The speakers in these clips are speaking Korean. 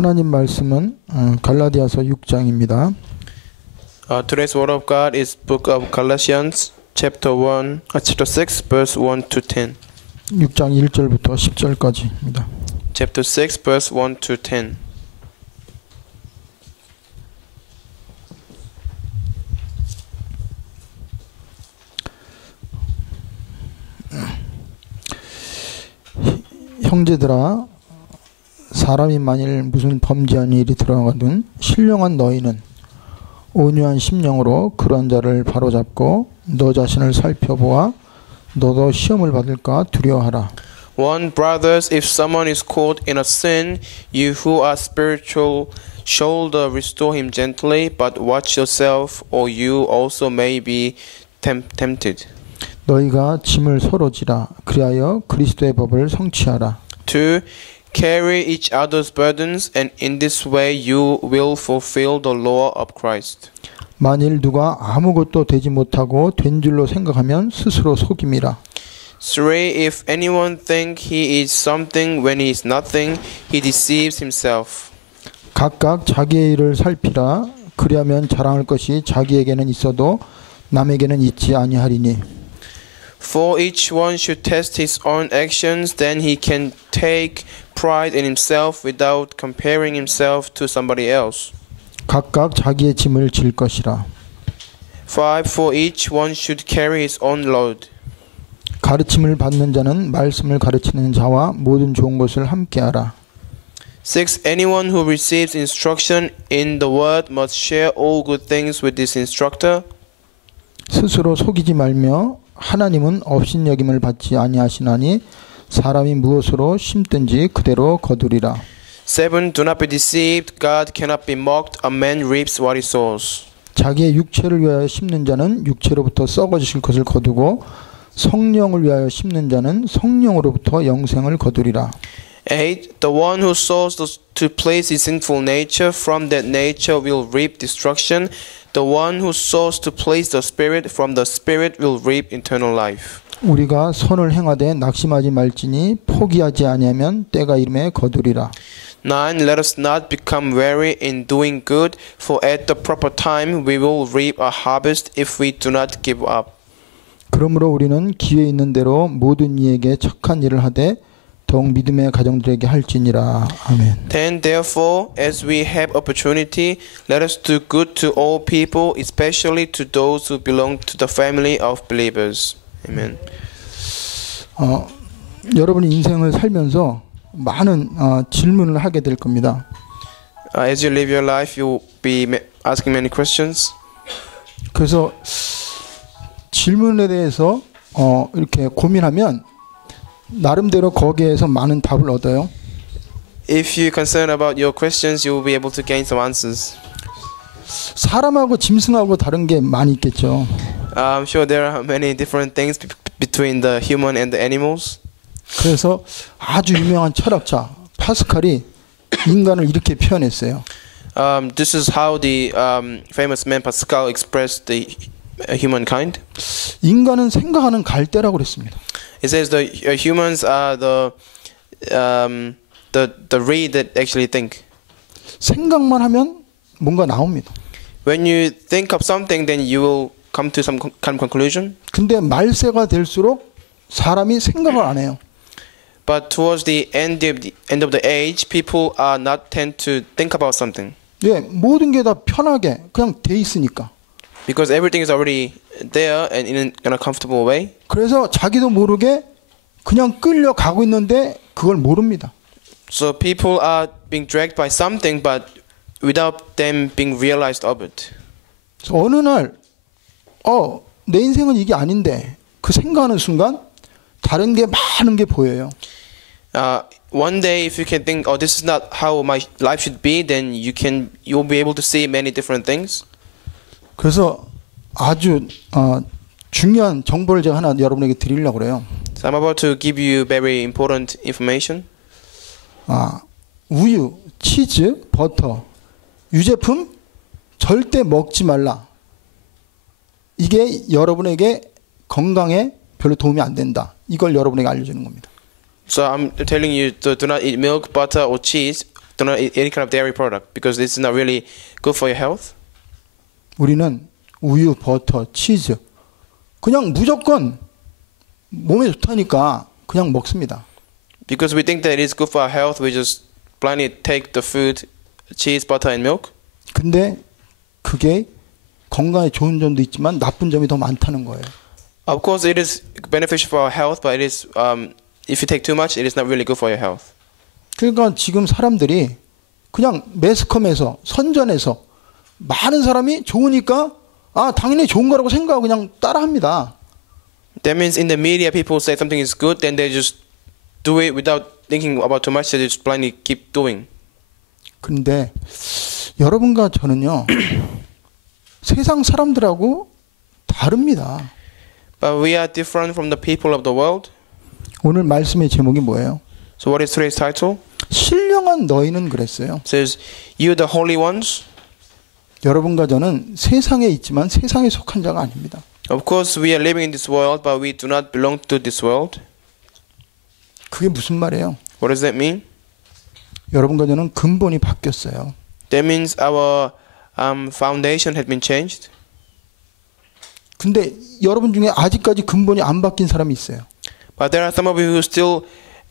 하나님 말씀은 갈라디아서 6장입니다. Today's word of God is Book of Galatians, chapter 6, verse 1 to 10. 6장 1절부터 10절까지입니다. Chapter 6, verse 1 to 10. 형제들아, 사람이 만일 무슨 범죄한 일이 들어가든 신령한 너희는 온유한 심령으로 그런 자를 바로잡고 너 자신을 살펴보아 너도 시험을 받을까 두려워하라. One, brothers, if someone is caught in a sin, you who are spiritual should restore him gently, but watch yourself, or you also may be tempted. 너희가 짐을 서로 지라. 그리하여 그리스도의 법을 성취하라. 2. Carry each other's burdens, and in this way you will fulfill the law of Christ. 만일 누가 아무것도 되지 못하고 된 줄로 생각하면 스스로 속임이라. 3. If anyone think he is something when he is nothing, he deceives himself. 각각 자기의 일을 살피라. 그리하면 자랑할 것이 자기에게는 있어도 남에게는 있지 아니하리니. For each one should test his own actions, then he can take pride in himself without comparing himself to somebody else. 각각 자기의 짐을 질 것이라. 5. For each one should carry his own load. 가르침을 받는 자는 말씀을 가르치는 자와 모든 좋은 것을 함께하라. 6. Anyone who receives instruction in the word must share all good things with this instructor. 스스로 속이지 말며 하나님은 업신여김을 받지 아니하시나니 사람이 무엇으로 심든지 그대로 거두리라. 7. Do not be deceived. God cannot be mocked. A man reaps what he sows. 자기의 육체를 위하여 심는 자는 육체로부터 썩어지실 것을 거두고 성령을 위하여 심는 자는 성령으로부터 영생을 거두리라. 8. The one who sows to please his sinful nature, from that nature will reap destruction. The one who sows to please the Spirit, from the Spirit will reap eternal life. 우리가 선을 행하되 낙심하지 말지니 포기하지 아니하면 때가 이름에 거두리라. 9. Let us not become weary in doing good, for at the proper time we will reap a harvest if we do not give up. 그러므로 우리는 기회 있는 대로 모든 이에게 착한 일을 하되 더욱 믿음의 가정들에게 할지니라. 아멘. 10. Therefore, as we have opportunity, let us do good to all people, especially to those who belong to the family of believers. Amen. 여러분이 인생을 살면서 많은 질문을 하게 될 겁니다. As you live your life, you will be asking many questions. 그래서 질문에 대해서 이렇게 고민하면 나름대로 거기에서 많은 답을 얻어요. If you're concerned about your questions, you will be able to gain some answers. 사람하고 짐승하고 다른 게 많이 있겠죠. I'm sure there are many different things between the human and the animals. 그래서 아주 유명한 철학자 파스칼이 인간을 이렇게 표현했어요. This is how the famous man Pascal expressed the humankind. 인간은 생각하는 갈대라고 그랬습니다. It says the humans are the reed that actually think. 생각만 하면 뭔가 나옵니다. When you think of something, then you will come to some kind of conclusion. 근데 말세가 될수록 사람이 생각을 안 해요. But towards the end of the age, people are not tend to think about something. 예, 모든 게 다 편하게 그냥 돼 있으니까. Because everything is already there and in a comfortable way. 그래서 자기도 모르게 그냥 끌려가고 있는데 그걸 모릅니다. So people are being dragged by something, but without them being realized of it. 그래서 어느 날, 내 인생은 이게 아닌데 그 생각하는 순간 다른 게 많은 게 보여요. One day, if you can think, this is not how my life should be, then you'll be able to see many different things. 그래서 아주 중요한 정보를 제가 하나 여러분에게 드리려고 그래요. So I'm about to give you very important information. 우유, 치즈, 버터, 유제품 절대 먹지 말라. 이게 여러분에게 건강에 별로 도움이 안 된다. 이걸 여러분에게 알려주는 겁니다. So I'm telling you to do not eat milk, butter, or cheese. do not eat any kind of dairy product because this is not really good for your health. 우리는 우유, 버터, 치즈 그냥 무조건 몸에 좋다니까 그냥 먹습니다. Because we think that it is good for our health, we just blindly take the food, cheese, butter, and milk. 근데 그게 건강에 좋은 점도 있지만 나쁜 점이 더 많다는 거예요. Of course, it is beneficial for our health, but it is if you take too much, it is not really good for your health. 그러니까 지금 사람들이 그냥 매스컴에서 선전에서 많은 사람이 좋으니까 아 당연히 좋은 거라고 생각하고 그냥 따라합니다. That means in the media, people say something is good, then they just do it without thinking about too much. They just blindly keep doing. 그런데 여러분과 저는요 세상 사람들하고 다릅니다. But we are different from the people of the world. 오늘 말씀의 제목이 뭐예요? So what is today's title? 신령한 너희는 그랬어요. It says, "You the holy ones." 여러분과 저는 세상에 있지만 세상에 속한 자가 아닙니다. Of course, we are living in this world, but we do not belong to this world. 그게 무슨 말이에요? What does that mean? 여러분과 저는 근본이 바뀌었어요. That means our foundation had been changed. 근데 여러분 중에 아직까지 근본이 안 바뀐 사람이 있어요. But there are some of you who still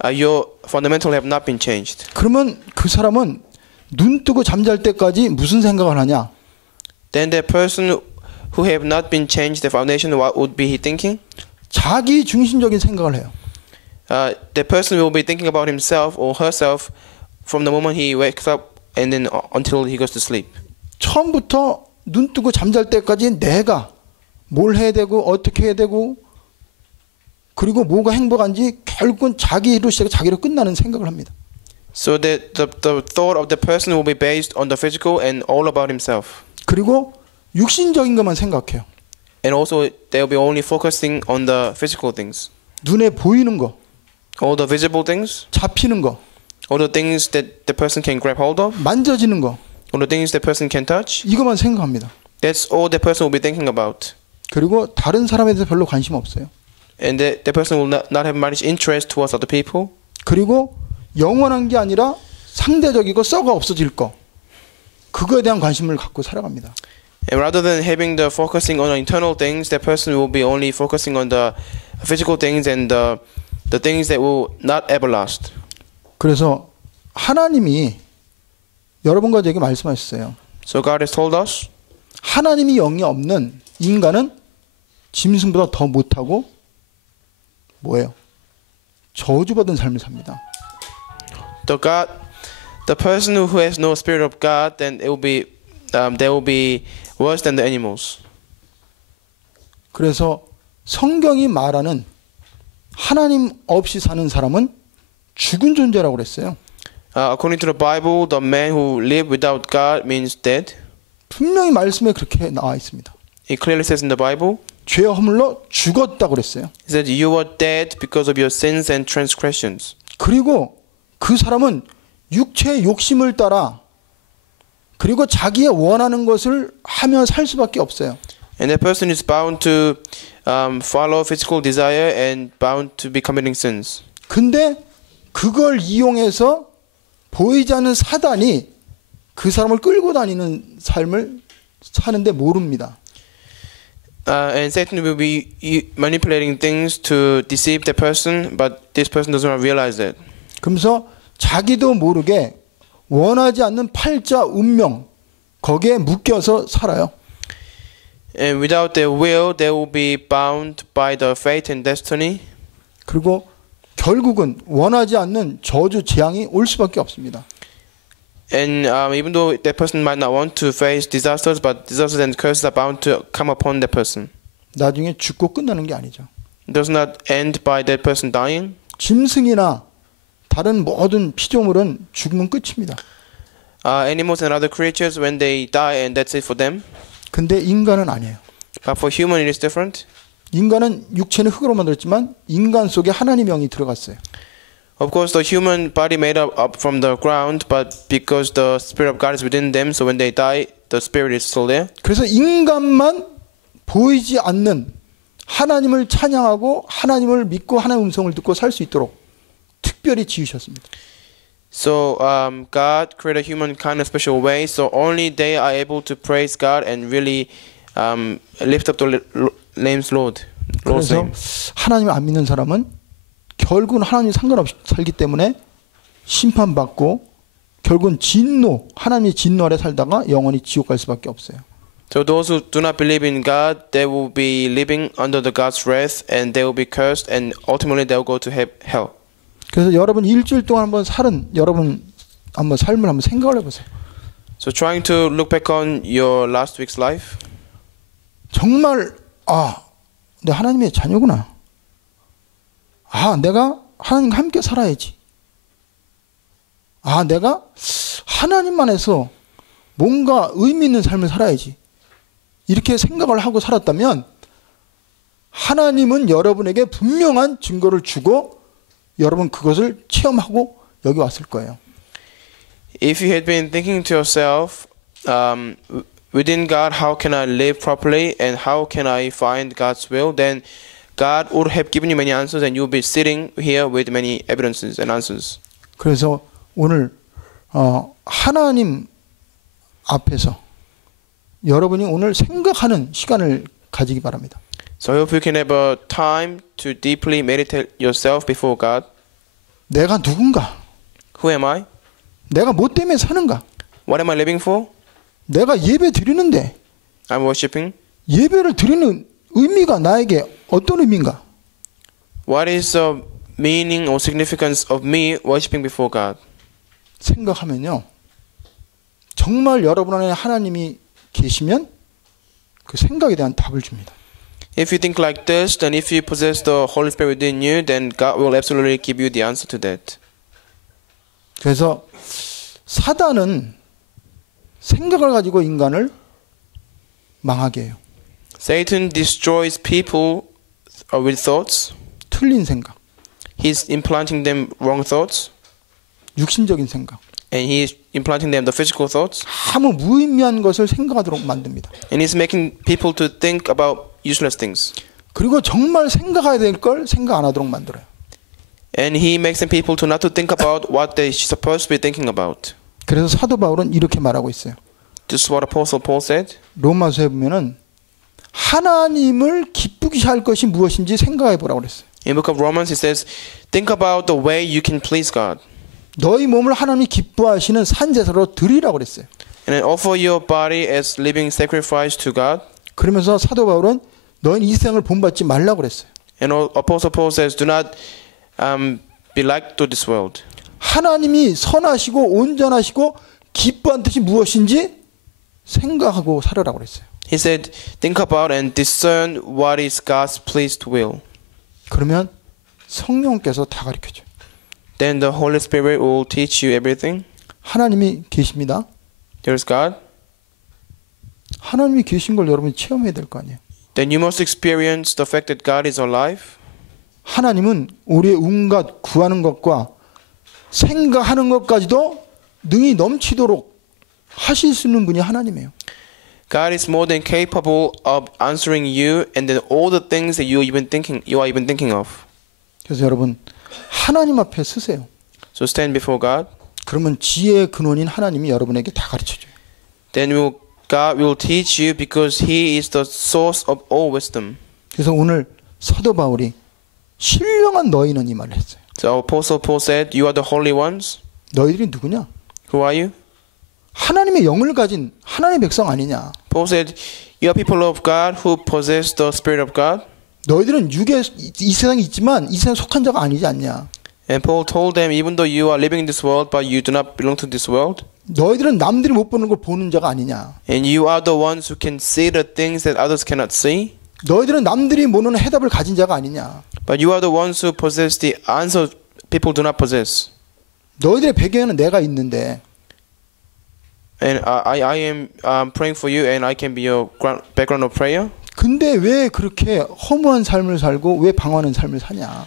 your fundamental have not been changed. 그러면 그 사람은 눈 뜨고 잠잘 때까지 무슨 생각을 하냐? Then the person who have not been changed the foundation, what would be he thinking? 자기 중심적인 생각을 해요. The person will be thinking about himself or herself from the moment he wakes up and then until he goes to sleep. 처음부터 눈 뜨고 잠잘 때까지 내가 뭘 해야 되고 어떻게 해야 되고 그리고 뭐가 행복한지 결국은 자기로 시작해 자기로 끝나는 생각을 합니다. So that the thought of the person will be based on the physical and all about himself. 그리고 육신적인 것만 생각해요. And also they will be only focusing on the physical things. 눈에 보이는 거, All the visible things, 잡히는 거, all the things that the person can grab hold of, 만져지는 거 all the things the person can touch. 이것만 생각합니다. That's all the person will be thinking about. 그리고 다른 사람에 대해서 별로 관심 없어요. And the person will not have much interest towards other people. 그리고 영원한 게 아니라 상대적이고 썩어 없어질 거 그거에 대한 관심을 갖고 살아갑니다. And rather than having the focusing on the internal things, that person will be only focusing on the physical things and the things that will not ever last. 그래서 하나님이 여러분과 저에게 말씀하셨어요. So God has told us, 하나님이 영이 없는 인간은 짐승보다 더 못하고 뭐예요? 저주받은 삶을 삽니다. the person who has no spirit of God, then it will be they will be worse than the animals. 그래서 성경이 말하는 하나님 없이 사는 사람은 죽은 존재라고 그랬어요. According to the Bible, the man who live without God means dead. 분명히 말씀에 그렇게 나와 있습니다. It clearly says in the Bible. 죄 허물로 죽었다고 그랬어요. It said you were dead because of your sins and transgressions. 그리고 그 사람은 육체의 욕심을 따라 그리고 자기의 원하는 것을 하며 살 수밖에 없어요. And that person is bound to follow physical desire and bound to be committing sins. 근데 그걸 이용해서 보이지 않는 사단이 그 사람을 끌고 다니는 삶을 사는데 모릅니다. And Satan will be manipulating things to deceive the person, but this person does not realize that. 그러면서 자기도 모르게 원하지 않는 팔자 운명 거기에 묶여서 살아요. And without their will, they will be bound by the fate and destiny. 그리고 결국은 원하지 않는 저주 재앙이 올 수밖에 없습니다. And even though that person might not want to face disasters, but disasters and curses are bound to come upon that person. 나중에 죽고 끝나는 게 아니죠. It does not end by that person dying. 짐승이나 다른 모든 피조물은 죽으면 끝입니다. Animals and other creatures, when they die, and that's it for them. 근데 인간은 아니에요. But for human, it is different. 인간은 육체는 흙으로 만들었지만 인간 속에 하나님의 영이 들어갔어요. Of course, the human body made up from the ground, but because the Spirit of God is within them, so when they die, the Spirit is still there. 그래서 인간만 보이지 않는 하나님을 찬양하고 하나님을 믿고 하나님의 음성을 듣고 살 수 있도록 특별히 지으셨습니다. So God created humankind in a special way, so only they are able to praise God and really lift up the name's Lord's 그래서 name. 하나님을 안 믿는 사람은 결국은 하나님 상관없이 살기 때문에 심판받고 결국은 진노, 하나님의 진노 아래 살다가 영원히 지옥 갈 수밖에 없어요. So those who do not believe in God, they will be living under the God's wrath, and they will be cursed, and ultimately they will go to hell. 그래서 여러분 일주일 동안 한번 여러분 한번 삶을 한번 생각을 해보세요. So trying to look back on your last week's life. 정말 내 하나님의 자녀구나. 내가 하나님과 함께 살아야지. 내가 하나님만 해서 뭔가 의미 있는 삶을 살아야지. 이렇게 생각을 하고 살았다면 하나님은 여러분에게 분명한 증거를 주고 여러분 그것을 체험하고 여기 왔을 거예요. If you had been thinking to yourself, within God, how can I live properly and how can I find God's will, then God would have given you many answers and you'll be sitting here with many evidences and answers. 그래서 오늘 하나님 앞에서 여러분이 오늘 생각하는 시간을 가지기 바랍니다. So I hope you can have a time to deeply meditate yourself before God. 내가 누군가? Who am I? 내가 뭐 때문에 사는가? What am I living for? 내가 예배 드리는데 I'm worshiping. 예배를 드리는 의미가 나에게 어떤 의미인가? What is the meaning or significance of me worshiping before God? 생각하면요. 정말 여러분 안에 하나님이 계시면 그 생각에 대한 답을 줍니다. If you think like this, then if you possess the Holy Spirit within you, then God will absolutely give you the answer to that. 그래서 사단은 생각을 가지고 인간을 망하게 해요. Satan destroys people with thoughts. 틀린 생각, He's implanting them wrong thoughts, 육신적인 생각, and he's implanting them the physical thoughts, 아무 무의미한 것을 생각하도록 만듭니다. and he's making people to think about useless things. 그리고 정말 생각해야 될 걸 생각 안 하도록 만들어요. And he makes them people to not to think about what they're supposed to be thinking about. 그래서 사도 바울은 이렇게 말하고 있어요. This is what Apostle Paul said. 로마서에 보면은 하나님을 기쁘게 할 것이 무엇인지 생각해 보라고 그랬어요. In the book of Romans, he says, think about the way you can please God. 너희 몸을 하나님이 기뻐하시는 산제사로 드리라고 그랬어요. And then offer your body as living sacrifice to God. 그러면서 사도 바울은 너희는 이 세상을 본받지 말라고 그랬어요. And Apostle Paul says, do not be like to this world. 하나님이 선하시고 온전하시고 기뻐한 뜻이 무엇인지 생각하고 살으라고 그랬어요. He said, think about and discern what is God's pleased will. 그러면 성령께서 다 가르쳐줘요. Then the Holy Spirit will teach you everything. 하나님이 계십니다. There's God. 하나님이 계신 걸 여러분이 체험해야 될 거 아니에요. Then you must experience the fact that God is alive. 하나님은 우리의 온갖 구하는 것과 생각하는 것까지도 능히 넘치도록 하실 수 있는 분이 하나님이에요. God is more than capable of answering you and then all the things that you are even thinking of. 그래서 여러분 하나님 앞에 서세요. So stand before God. 그러면 지혜의 근원인 하나님이 여러분에게 다 가르쳐줘요. Then God will teach you because He is the source of all wisdom. 그래서 오늘 사도 바울이 신령한 너희는 이 말을 했어요. So Apostle Paul said, you are the holy ones. 너희들이 누구냐? Who are you? 하나님의 영을 가진 하나님의 백성 아니냐? Paul said, you are people of God who possess the Spirit of God. 너희들은 육에 이 세상에 있지만 이 세상에 속한 자가 아니지 않냐? And Paul told them, even though you are living in this world, but you do not belong to this world. 너희들은 남들이 못 보는 걸 보는 자가 아니냐? And you are the ones who can see the things that others cannot see. 너희들은 남들이 모르는 해답을 가진 자가 아니냐? But you are the ones who possess the answer people do not possess. 너희들의 배경에는 내가 있는데 And I am praying for you, and I can be your background of prayer. 근데 왜 그렇게 허무한 삶을 살고 왜 방황하는 삶을 사냐?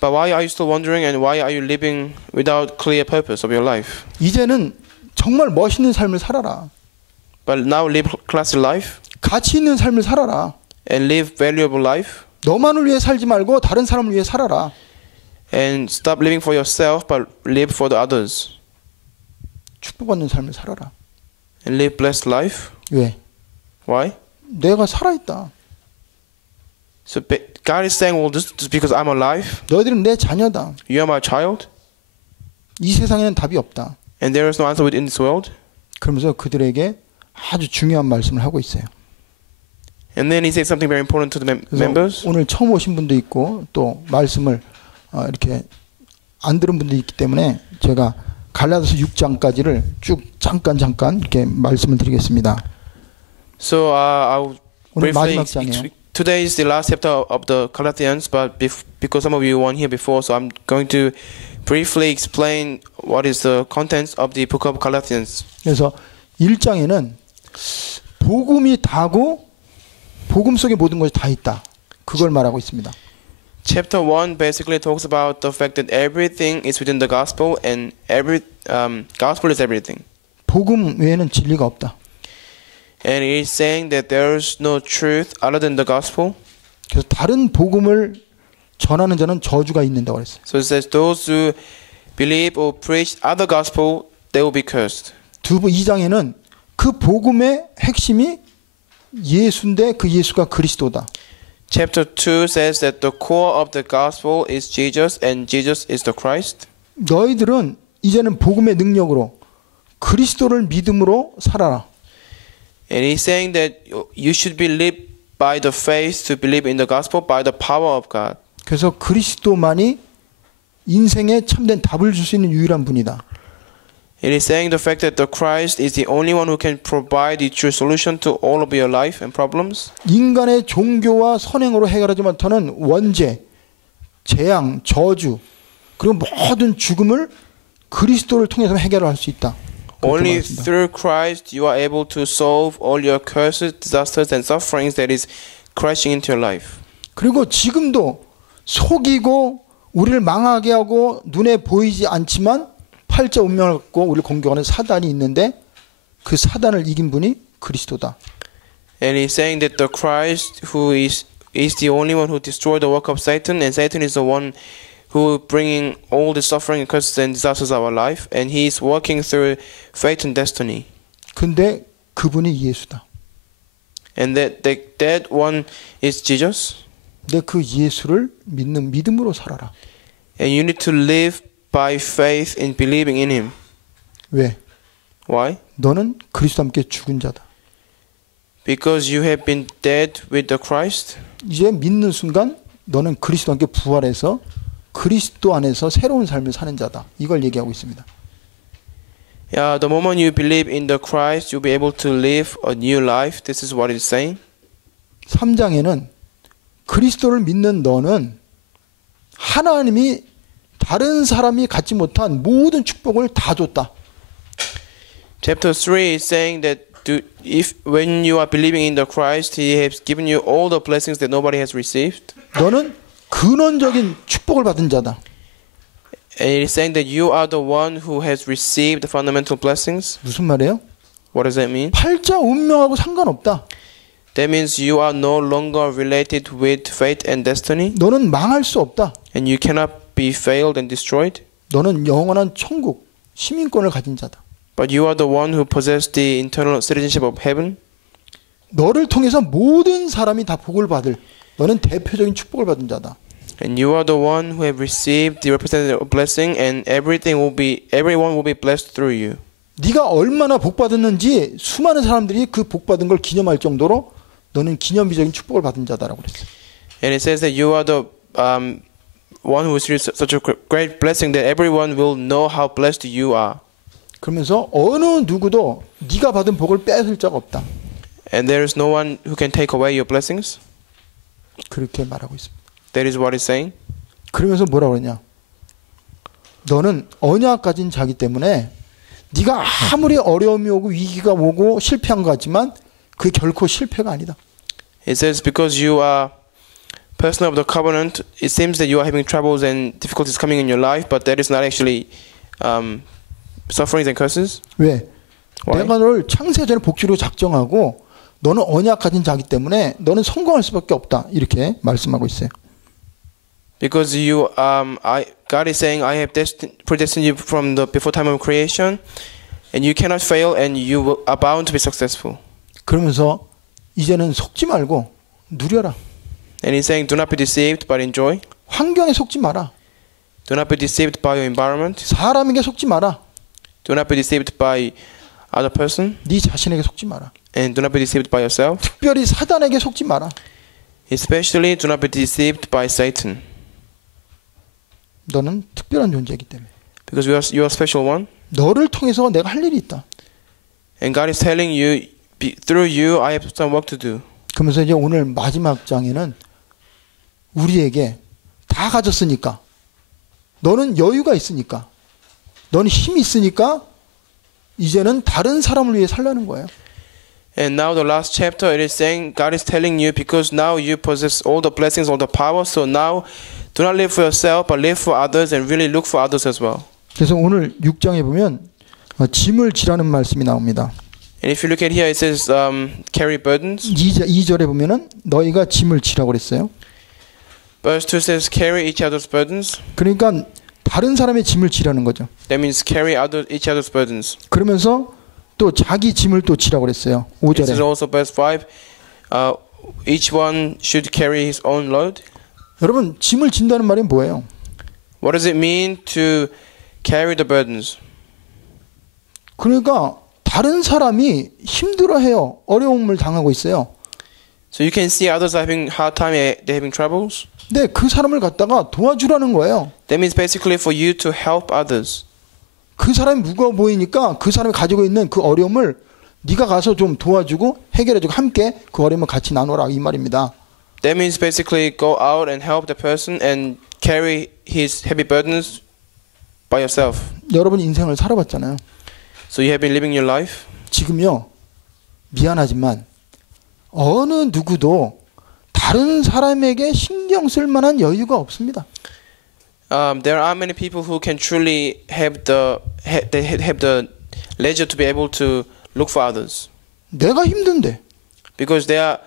But why are you still wandering, and why are you living without clear purpose of your life? 이제는 정말 멋있는 삶을 살아라. But now live classy life 가치 있는 삶을 살아라. and live valuable life. 너만을 위해 살지 말고 다른 사람을 위해 살아라. and stop living for yourself, but live for the others, 축복받는 삶을 살아라. and live blessed life. 왜? Why? 내가 살아있다. So God is saying, well, just because I'm alive, 너희들은 내 자녀다. you are my child, 이 세상에는 답이 없다. and there is no answer within this world. 그러면서 그들에게 아주 중요한 말씀을 하고 있어요. And then he says something very important to the 그래서 members. 오늘 처음 오신 분도 있고 또 말씀을 이렇게 안 들은 분도 있기 때문에 제가 갈라디아서 6장까지를 쭉 잠깐 이렇게 말씀을 드리겠습니다. So I'll 오늘 briefly. 마지막 장이에요. Today is the last chapter of the Galatians, but because some of you weren't here before, so I'm going to briefly explain what is the contents of the book of Galatians. 그래서 1장에는 복음이 다고 복음 속에 모든 것이 다 있다. 그걸 말하고 있습니다. Chapter 1 basically talks about the fact that everything is within the gospel, and every gospel is everything. 복음 외에는 진리가 없다. And it is saying that there is no truth other than the gospel. 그래서 다른 복음을 전하는 자는 저주가 있는다고 그랬어요. So it says those who believe or preach other gospel, they will be cursed. 2장에는 그 복음의 핵심이 예수인데 그 예수가 그리스도다. Chapter 2 says that the core of the gospel is Jesus, and Jesus is the Christ. 너희들은 이제는 복음의 능력으로 그리스도를 믿음으로 살아라. And he's saying that you should be led by the faith to believe in the gospel by the power of God. 그래서 그리스도만이 인생에 참된 답을 줄 수 있는 유일한 분이다. It is saying the fact that the Christ is the only one who can provide the true solution to all of your life and problems. 인간의 종교와 선행으로 해결하지 못하는 원죄, 재앙, 저주 그리고 모든 죽음을 그리스도를 통해서 해결할 수 있다. Only through Christ you are able to solve all your curses, disasters, and sufferings that is crashing into your life. 그리고 지금도 속이고 우리를 망하게 하고 눈에 보이지 않지만 팔자 운명을 갖고 우리를 공격하는 사단이 있는데 그 사단을 이긴 분이 그리스도다. And he's saying that the Christ who is the only one who destroyed the work of Satan, and Satan is the one who bringing all the suffering and curses and disasters of our life, and he is working through fate and destiny. 근데 그분이 예수다. And that one is Jesus. 근데 그 예수를 믿는 믿음으로 살아라. And you need to live by faith in believing in him. 왜? Why? 너는 그리스도와 함께 죽은 자다. Because you have been dead with the Christ. 이제 믿는 순간 너는 그리스도와 함께 부활해서 그리스도 안에서 새로운 삶을 사는 자다. 이걸 얘기하고 있습니다. The moment you believe in the Christ, you'll be able to live a new life. This is what it's saying. 3장에는 그리스도를 믿는 너는 하나님이 다른 사람이 갖지 못한 모든 축복을 다 줬다. Chapter 3 is saying that when you are believing in the Christ, He has given you all the blessings that nobody has received. 너는 근원적인 축복을 받은 자다. And it is saying that you are the one who has received the fundamental blessings. 무슨 말이에요? What does that mean? 팔자 운명하고 상관없다. That means you are no longer related with fate and destiny. 너는 망할 수 없다. And you cannot be failed and destroyed. 너는 영원한 천국 시민권을 가진 자다. But you are the one who possesses the eternal citizenship of heaven. 너를 통해서 모든 사람이 다 복을 받을 너는 대표적인 축복을 받은 자다. And you are the one who have received the representative blessing, and everyone will be blessed through you. 네가 얼마나 복 받았는지 수많은 사람들이 그 복 받은 걸 기념할 정도로 너는 기념비적인 축복을 받은 자다라고 그랬어. And it says that you are the one who received such a great blessing that everyone will know how blessed you are. 그러면서 어느 누구도 네가 받은 복을 뺏을 자가 없다. And there is no one who can take away your blessings. 그렇게 말하고 있습니다. That is what it's saying. 그러면서 뭐라고 그러냐? 너는 언약 가진 자기 때문에 네가 아무리 어려움이 오고 위기가 오고 실패한 것 같지만 그게 결코 실패가 아니다. It says because you are person of the covenant, it seems that you are having troubles and difficulties coming in your life, but that is not actually sufferings and curses. 왜? Why? 내가 너를 창세전에 복주로 작정하고 너는 언약 가진 자기 때문에 너는 성공할 수밖에 없다. 이렇게 말씀하고 있어요. Because God is saying, I have predestined you from the before time of creation, and you cannot fail, and you are bound to be successful. 그러면서 이제는 속지 말고 누려라. And he's saying, do not be deceived, but enjoy. 환경에 속지 마라. Do not be deceived by your environment. 사람에게 속지 마라. Do not be deceived by other person. 네 자신에게 속지 마라. And do not be deceived by yourself. 특별히 사단에게 속지 마라. Especially do not be deceived by Satan. 너는 특별한 존재이기 때문에. Because you are a special one. 너를 통해서 내가 할 일이 있다. And God is telling you, through you, I have some work to do. 그러면서 이제 오늘 마지막 장에는 우리에게 다 가졌으니까, 너는 여유가 있으니까, 너는 힘이 있으니까 이제는 다른 사람을 위해 살라는 거예요. And now the last chapter, it is saying, God is telling you, because now you possess all the blessings, all the power, so now do not live for yourself, but live for others and really look for others as well. 그래서 오늘 6장에 보면 짐을 지라는 말씀이 나옵니다. And if you look at here, it says, carry burdens. 2절에 보면은 너희가 짐을 지라고 그랬어요. Verse 2 says, carry each other's burdens. 그러니까 다른 사람의 짐을 지라는 거죠. That means carry each other's burdens. 그러면서 또 자기 짐을 또 지라고 그랬어요. This is 5절에. also verse 5. Each one should carry his own load. 여러분, 짐을 진다는 말이 뭐예요? What does it mean to carry the burdens? 그러니까 다른 사람이 힘들어해요. 어려움을 당하고 있어요. So you can see others are having hard time, they're having troubles. 네, 그 사람을 갖다가 도와주라는 거예요. That means basically for you to help others. 그 사람이 무거워 보이니까 그 사람이 가지고 있는 그 어려움을 네가 가서 좀 도와주고 해결해주고 함께 그 어려움을 같이 나눠라 이 말입니다. That means basically go out and help the person and carry his heavy burdens by yourself. 여러분 인생을 살아봤잖아요. So you have been living your life. 지금요, 미안하지만 어느 누구도 다른 사람에게 신경 쓸 만한 여유가 없습니다. There are many people who can truly have the leisure to be able to look for others. 내가 힘든데, Because they are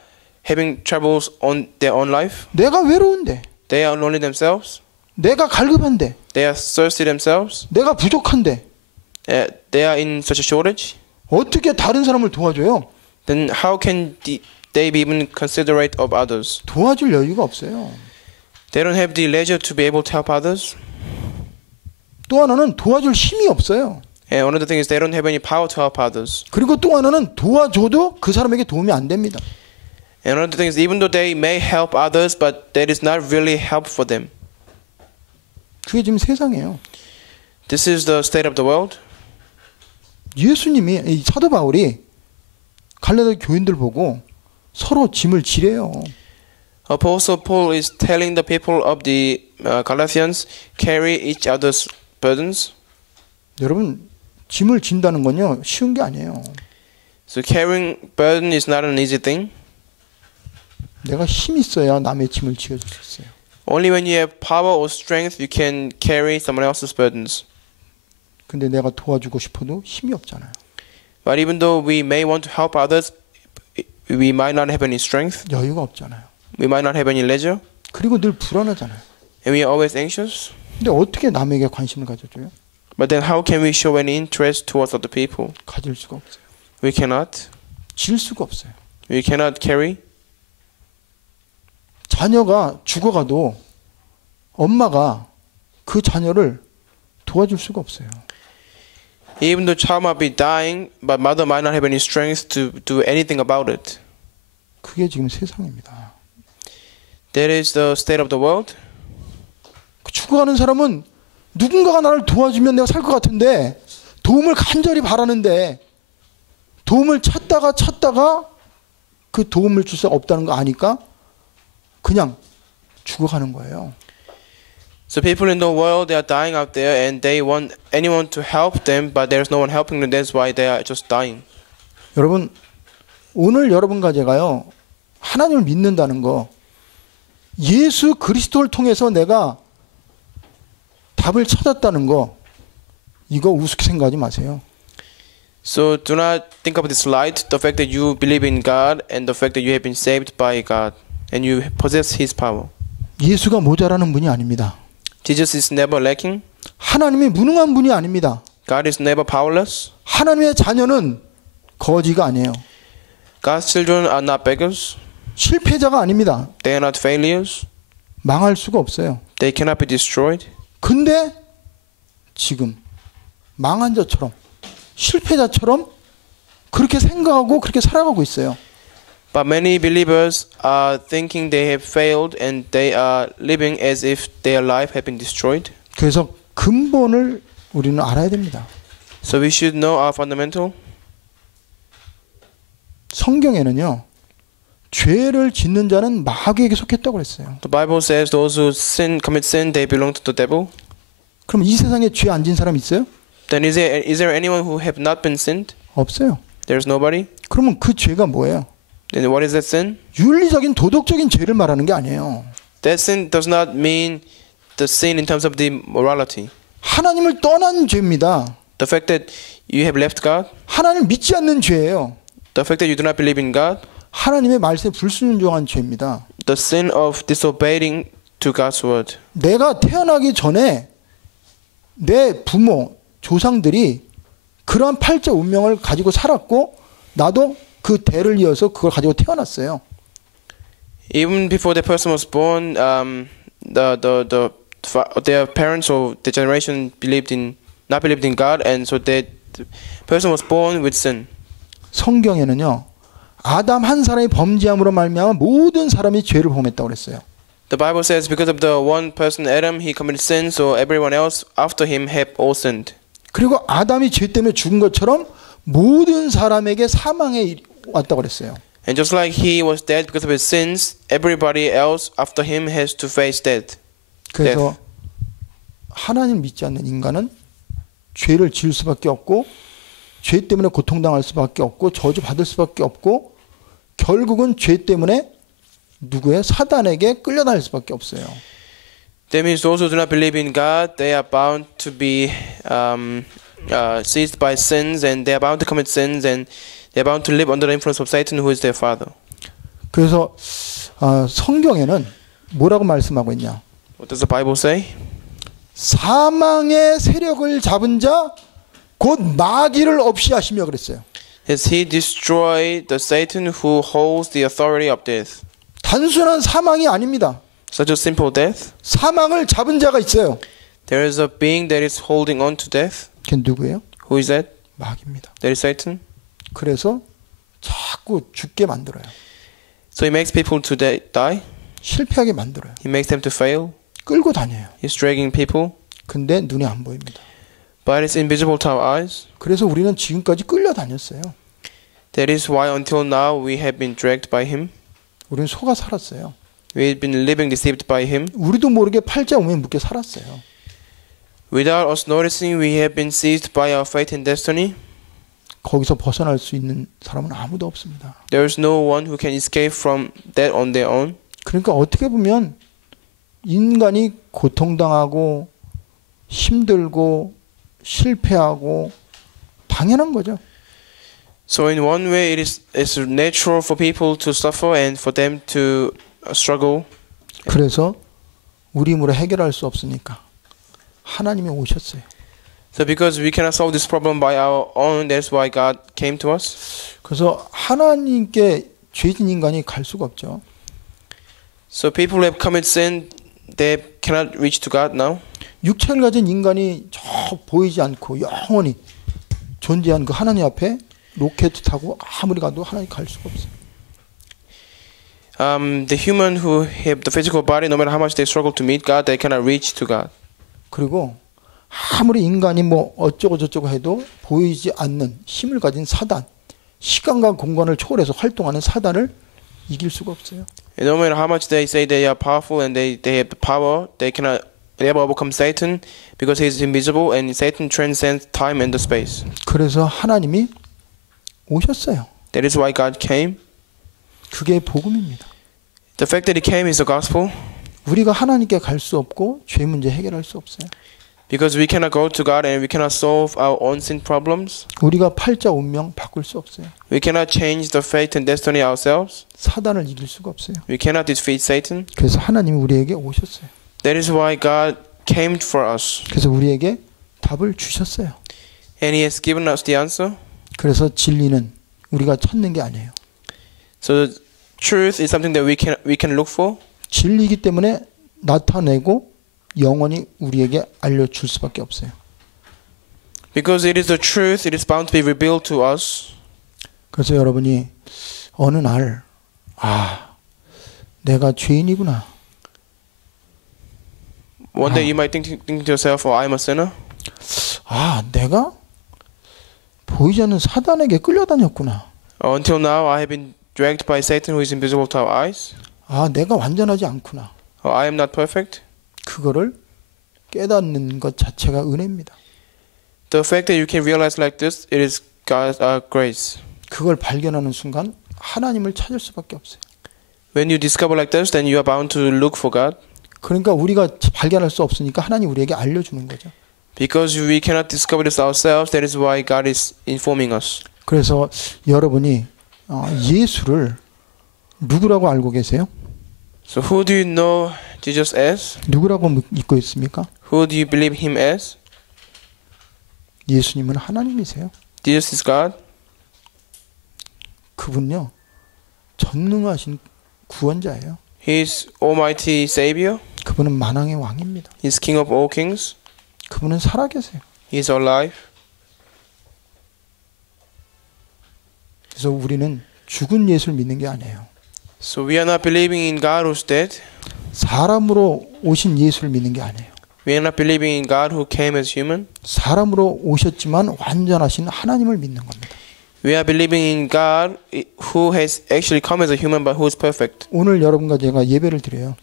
having troubles on their own life. 내가 외로운데, They are lonely themselves. 내가 갈급한데, They are thirsty themselves. 내가 부족한데 They are in such a shortage. 어떻게 다른 사람을 도와줘요? Then how can they be even considerate of others? 도와줄 여유가 없어요. They don't have the leisure to be able to help others. 또 하나는 도와줄 힘이 없어요. And another thing is they don't have any power to help others. 그리고 또 하나는 도와줘도 그 사람에게 도움이 안 됩니다. And another thing is even though they may help others, but that is not really help for them. 그게 지금 세상이에요. This is the state of the world. 예수님이, 이 사도 바울이 갈라디아 교인들 보고 서로 짐을 지래요. Apostle Paul is telling the people of the Galatians, carry each other's burdens. 여러분, 짐을 진다는 건요, 쉬운 게 아니에요. So carrying burden is not an easy thing. 내가 힘이 있어야 남의 짐을 지어줄 수 있어요. Only when you have power or strength, you can carry someone else's burdens. 근데 내가 도와주고 싶어도 힘이 없잖아요. But even though we may want to help others, we might not have any strength. 여유가 없잖아요. We might not have any leisure. 그리고 늘 불안하잖아요. And we are always anxious. 근데 어떻게 남에게 관심을 가져줘요? But then how can we show any interest towards other people? 가질 수가 없어요. We cannot. 질 수가 없어요. We cannot carry. 자녀가 죽어가도 엄마가 그 자녀를 도와줄 수가 없어요. Even the child might be dying, but mother might not have any strength to do anything about it. 그게 지금 세상입니다. That is the state of the world. 죽어가는 사람은 누군가가 나를 도와주면 내가 살 것 같은데 도움을 간절히 바라는데 도움을 찾다가 그 도움을 줄 수 없다는 거 아니까 그냥 죽어가는 거예요. So people in the world, they are dying out there and they want anyone to help them, but there's no one helping them. That's why they are just dying. 여러분, 오늘 여러분과 제가요, 하나님을 믿는다는 거, 예수 그리스도를 통해서 내가 답을 찾았다는 거, 이거 우습게 생각하지 마세요. So do not think of this light, the fact that you believe in God and the fact that you have been saved by God and you possess His power. 예수가 모자라는 분이 아닙니다. Jesus is never lacking. 하나님이 무능한 분이 아닙니다. God is never powerless. 하나님의 자녀는 거지가 아니에요. God's children are not beggars. 실패자가 아닙니다. They are not failures. 망할 수가 없어요. They cannot be destroyed. 근데 지금 망한 자처럼 실패자처럼 그렇게 생각하고 그렇게 살아가고 있어요. But many believers are thinking they have failed and they are living as if their life had been destroyed. 그래서 근본을 우리는 알아야 됩니다. So we should know our fundamental. 성경에는요. 죄를 짓는 자는 마귀에게 속했다고 그랬어요. The Bible says those who commit sin, they belong to the devil. 그럼 이 세상에 죄 안 진 사람 있어요? Then is there anyone who have not been sinned? 없어요. There's nobody. 그러면 그 죄가 뭐예요? Then what is that sin? 윤리적인 도덕적인 죄를 말하는 게 아니에요. That sin does not mean the sin in terms of the morality. 하나님을 떠난 죄입니다. The fact that you have left God. 하나님을 믿지 않는 죄예요. The fact that you do not believe in God. 하나님의 말씀에 불순종한 죄입니다. The sin of disobeying to God's word. 내가 태어나기 전에 내 부모, 조상들이 그러한 팔자 운명을 가지고 살았고 나도 그 대를 이어서 그걸 가지고 태어났어요. Even before the person was born, their parents or the generation not believed in God, and so the person was born with sin. 성경에는요, 아담 한 사람이 범죄함으로 말미암아 모든 사람이 죄를 범했다고 그랬어요. The Bible says because of the one person Adam, he committed sin, so everyone else after him have all sinned. 그리고 아담이 죄 때문에 죽은 것처럼 모든 사람에게 사망에 왔다고 그랬어요. And just like he was dead because of his sins, everybody else after him has to face death. 그래서 하나님 믿지 않는 인간은 죄를 지을 수밖에 없고 죄 때문에 고통당할 수밖에 없고 저주받을 수밖에 없고 결국은 죄 때문에 누구의 사단에게 끌려다닐 수밖에 없어요. That means those who do not believe in God, they are bound to be seized by sins, and they are bound to commit sins, and they are bound to live under the influence of Satan, who is their father. 그래서 성경에는 뭐라고 말씀하고 있냐? What does the Bible say? 사망의 세력을 잡은 자 곧 마귀를 없이 하시며 그랬어요. Has he destroyed the Satan who holds the authority of death? 단순한 사망이 아닙니다. Such a simple death? 사망을 잡은 자가 있어요. There is a being that is holding on to death. 그게 누구예요? Who is that? 마귀입니다. That is Satan. 그래서 자꾸 죽게 만들어요. So he makes people to die. 실패하게 만들어요. He makes them to fail. 끌고 다녀요. He's dragging people. 근데 눈에 안 보입니다. But it's invisible to our eyes. 그래서 우리는 지금까지 끌려다녔어요. That is why until now we have been dragged by him. 우리는 속아 살았어요. We've been living deceived by him. 우리도 모르게 팔자 운명에 묶여 살았어요. Without us noticing, we have been seized by our fate and destiny. 거기서 벗어날 수 있는 사람은 아무도 없습니다. There is no one who can escape from that on their own. 그러니까 어떻게 보면 인간이 고통당하고 힘들고 실패하고 당연한 거죠. So in one way, it's natural for people to suffer and for them to struggle. 그래서 우리 힘으로 해결할 수 없으니까 하나님이 오셨어요. So because we cannot solve this problem by our own, that's why God came to us. 그래서 하나님께 죄진 인간이 갈 수가 없죠. So people who have committed sin, they cannot reach to God now. 육체를 가진 인간이 저 보이지 않고 영원히 존재한 그 하나님 앞에 로켓 타고 아무리 가도 하나님 갈 수가 없어요. The human who have the physical body, no matter how much they struggle to meet God, they cannot reach to God. 그리고 아무리 인간이 뭐 어쩌고 저쩌고 해도 보이지 않는 힘을 가진 사단, 시간과 공간을 초월해서 활동하는 사단을 이길 수가 없어요. And no matter how much they say they are powerful and they have the power, they cannot never overcome Satan because he is invisible and Satan transcends time and the space. 그래서 하나님이 오셨어요. That is why God came. 그게 복음입니다. The fact that he came is the gospel. 우리가 하나님께 갈 수 없고 죄 문제 해결할 수 없어요. Because we cannot go to God and we cannot solve our own sin problems. 우리가 팔자 운명 바꿀 수 없어요. We cannot change the fate and destiny ourselves. 사단을 이길 수가 없어요. We cannot defeat Satan. 그래서 하나님이 우리에게 오셨어요. That is why God came for us. 그래서 우리에게 답을 주셨어요. And He has given us the answer. 그래서 진리는 우리가 찾는 게 아니에요. So the truth is something that we can look for. 진리이기 때문에 나타내고 영원히 우리에게 알려줄 수밖에 없어요. Because it is the truth, it is bound to be revealed to us. 그래서 여러분이 어느 날 내가 죄인이구나. One day you might think to yourself, "Oh, I'm a sinner." 내가 보이지 않는 사단에게 끌려다녔구나. Until now, I have been dragged by Satan, who is invisible to our eyes. 내가 완전하지 않구나. I am not perfect. 그거를 깨닫는 것 자체가 은혜입니다. The fact that you can realize like this, it is God's grace. 그걸 발견하는 순간 하나님을 찾을 수밖에 없어요. When you discover like this, then you are bound to look for God. 그러니까 우리가 발견할 수 없으니까 하나님 우리에게 알려주는 거죠. Because we cannot discover this ourselves, that is why God is informing us. 그래서 여러분이 예수를 누구라고 알고 계세요? So who do you know Jesus as? 누구라고 믿고 있습니까? Who do you believe Him as? 예수님은 하나님이세요. Jesus is God. 그분요 전능하신 구원자예요. He is Almighty Savior. 그분은 만왕의 왕입니다. He is King of all kings. 그분은 살아계세요. He is alive. 그래서 우리는 죽은 예수를 믿는 게 아니에요. So we are not believing in God who's dead. 사람으로 오신 예수를 믿는 게 아니에요. We are not believing in God who came as human. 사람으로 오셨지만 완전하신 하나님을 믿는 겁니다. We are believing in God who has actually come as a human but who is perfect. 오늘 여러분과 제가 예배를 드려요.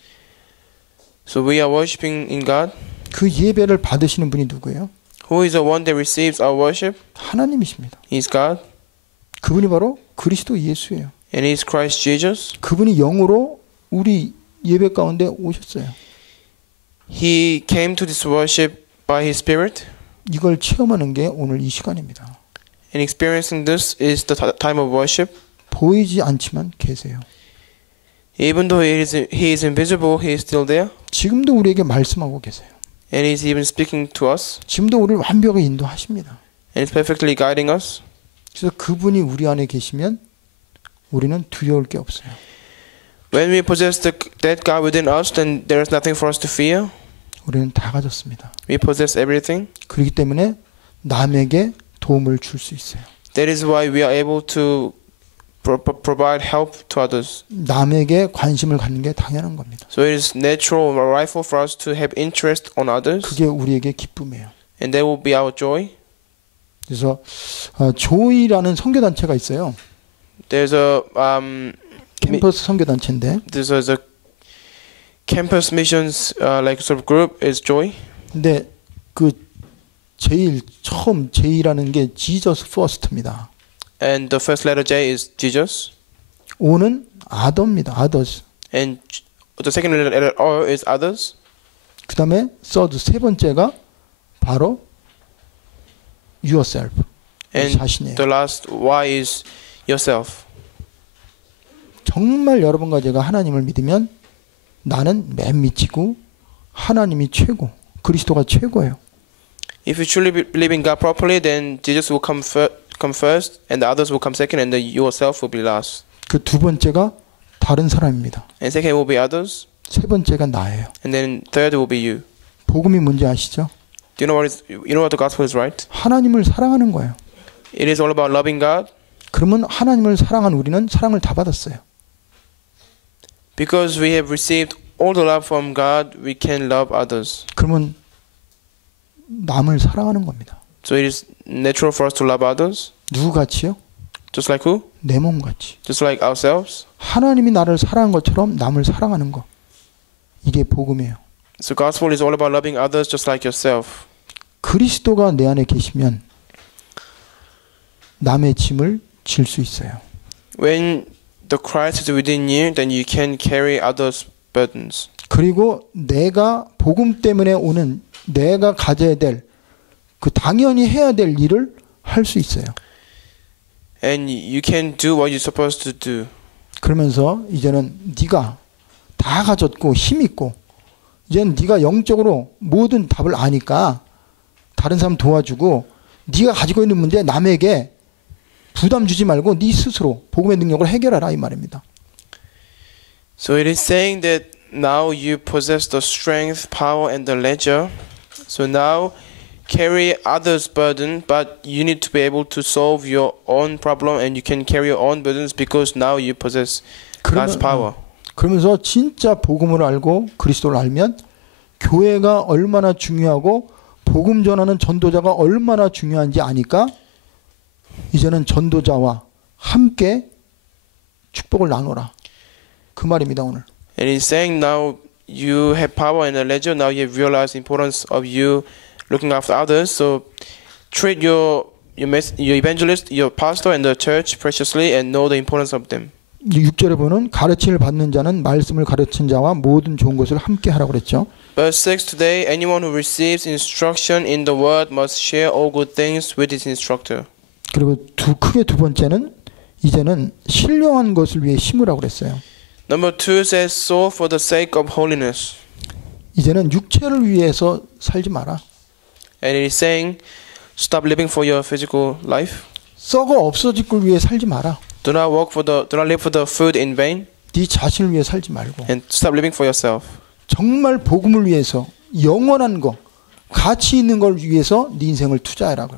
So we are worshiping in God. 그 예배를 받으시는 분이 누구예요? Who is the one that receives our worship? 하나님이십니다. He is God. 그분이 바로 그리스도 예수예요. And He is Christ Jesus. 그분이 영으로 우리 예배 가운데 오셨어요. He came to this worship by His Spirit. 이걸 체험하는 게 오늘 이 시간입니다. And experiencing this is the time of worship. 보이지 않지만 계세요. Even though He is invisible, He is still there. 지금도 우리에게 말씀하고 계세요. And He is even speaking to us. 지금도 우리를 완벽하게 인도하십니다. And He's perfectly guiding us. 그래서 그분이 우리 안에 계시면 우리는 두려울 게 없어요. When we possess that God within us, then there is nothing for us to fear. 우리는 다 가졌습니다. We possess everything. 그렇기 때문에 남에게 도움을 줄 수 있어요. That is why we are able to provide help to others. 남에게 관심을 갖는 게 당연한 겁니다. So it is natural or rightful for us to have interest on others. 그게 우리에게 기쁨이에요. And that will be our joy. 그래서 조이라는 선교단체가 있어요. There's a 캠퍼스 선교단체인데. there's a campus missions like sort of group is Joy. 근데 그 제일 처음 J라는 게 Jesus First입니다. And the first letter J is Jesus. O는 other입니다. others. And the second letter O is others. 그다음에 third 세 번째가 바로 yourself. And 자신이에요. the last Y is yourself. 정말 여러분과 제가 하나님을 믿으면 나는 맨 밑이고 하나님이 최고, 그리스도가 최고예요. If you truly believe in God properly, then Jesus will come first, and the others will come second, and then yourself will be last. 그 두 번째가 다른 사람입니다. And second will be others, 세 번째가 나예요. and then third will be you. 복음이 뭔지 아시죠? Do you know what the gospel is, right? 하나님을 사랑하는 거예요. It is all about loving God. 그러면 하나님을 사랑한 우리는 사랑을 다 받았어요. Because we have received all the love from God, we can love others. 그러면 남을 사랑하는 겁니다. So it is natural for us to love others. 누구 같이요? Just like who? 내 몸 같이. Just like ourselves. 하나님이 나를 사랑한 것처럼 남을 사랑하는 거. 이게 복음이에요. So gospel is all about loving others just like yourself. 그리스도가 내 안에 계시면 남의 짐을 질 수 있어요. When the Christ is within you, then you can carry others' burdens. 그리고 내가 복음 때문에 오는 내가 가져야 될 그 당연히 해야 될 일을 할 수 있어요. And you can do what you're supposed to do. 그러면서 이제는 네가 다 가졌고 힘 있고 이젠 네가 영적으로 모든 답을 아니까 다른 사람 도와주고 네가 가지고 있는 문제 남에게 부담 주지 말고 네 스스로 복음의 능력을 해결하라 이 말입니다. So it is saying that now you possess the strength, power, and the leisure. So now carry others' burden, but you need to be able to solve your own problem, and you can carry your own burdens because now you possess God's power. 그러면서 진짜 복음을 알고 그리스도를 알면 교회가 얼마나 중요하고 복음 전하는 전도자가 얼마나 중요한지 아니까 이제는 전도자와 함께 축복을 나누라. 그 말입니다 오늘. And he's saying now you have power and a leisure. Now you have realized the importance of you looking after others. So treat your evangelist, your pastor, and the church preciously, and know the importance of them. 6절에 보면 가르침을 받는 자는 말씀을 가르친 자와 모든 좋은 것을 함께 하라고 그랬죠. Verse 6 today, anyone who receives instruction in the word must share all good things with his instructor. 그리고 크게 두 번째는 이제는 신령한 것을 위해 심으라고 그랬어요. Number 2 says, sow for the sake of holiness. 이제는 육체를 위해서 살지 마라. And it is saying, stop living for your physical life. 썩어 없어질 걸 위해 살지 마라. Do not live for the food in vain. 네 자신을 위해 살지 말고. And stop living for yourself. 정말 복음을 위해서 영원한 거, 가치 있는 걸 위해서 네 인생을 투자해라고.